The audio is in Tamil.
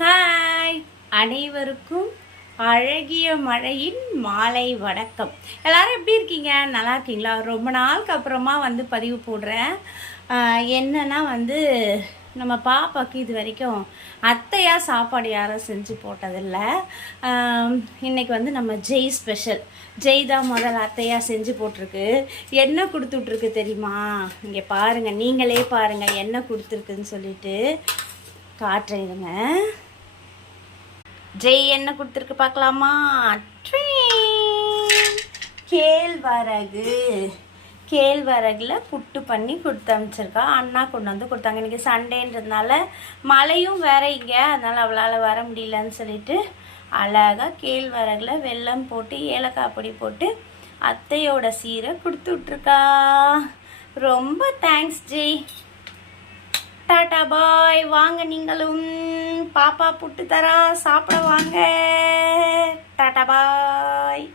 ஹாய், அனைவருக்கும் அழகிய மழையின் மாலை வணக்கம். எல்லாரும் எப்படி இருக்கீங்க? நல்லா இருக்கீங்களா? ரொம்ப நாளுக்கு அப்புறமா பதிவு போடுறேன். என்னன்னா நம்ம பாப்பாவுக்கு இது வரைக்கும் அத்தையாக சாப்பாடு யாரும் செஞ்சு போட்டதில்லை. இன்றைக்கி நம்ம ஜெய் ஸ்பெஷல். ஜெய் தான் முதல் அத்தையாக செஞ்சு போட்டிருக்கு. என்ன கொடுத்துட்ருக்கு தெரியுமா? இங்கே பாருங்கள், நீங்களே பாருங்கள் என்ன கொடுத்துருக்குன்னு சொல்லிட்டு காட்டுறேங்க. ஜெய் என்ன கொடுத்துருக்கு பார்க்கலாமா? கேழ்வரகுல புட்டு பண்ணி கொடுத்து அனுப்பிச்சிருக்கா. அண்ணா கொண்டு வந்து கொடுத்தாங்க. இன்றைக்கி சண்டேன்றதுனால மழையும் வேற இங்கே, அதனால் அவளால் வர முடியலன்னு சொல்லிட்டு அழகாக கேழ்வரகுல வெல்லம் போட்டு ஏலக்காய் பொடி போட்டு அத்தையோட சீரை கொடுத்து விட்ருக்கா. ரொம்ப தேங்க்ஸ் ஜெய். டாடா பாய். வாங்க, நீங்களும் பாப்பா புட்டு தரா சாப்பிட வாங்க. டாடா பாய்.